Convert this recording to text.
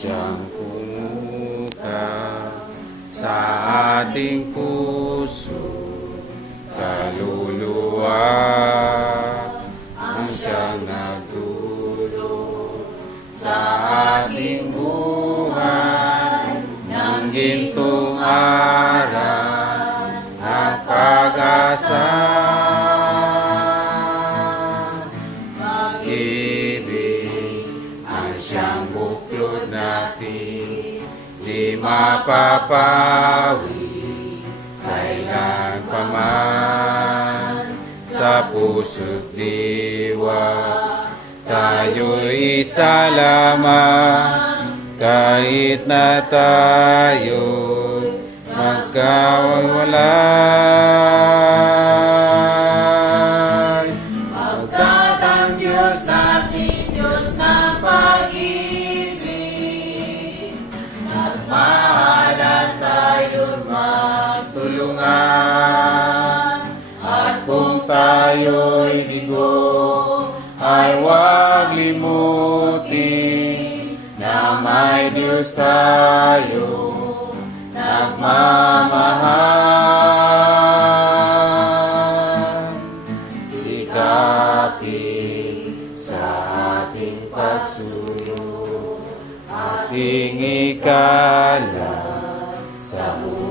siyang pumuka sa ating puso, kaluluwa ang siyang nagdulot sa ating buhay ng gintong araw at pag-asa. Pag-ibig ang siyang buklod natin, di mapapawi kailan paman sa puso't diwa. Tayo'y isa lamang kahit na tayo'y magkahiwalay. Pagkat ang Diyos natin, Diyos ng pag-ibig, nagmahalan tayo'y Magtulungan, at kung tayo'y bigo, ay huwag limutin na may Diyos tayo nagmamahal. Sikapin sa ating pagsuyo, ating ikalat sa buhay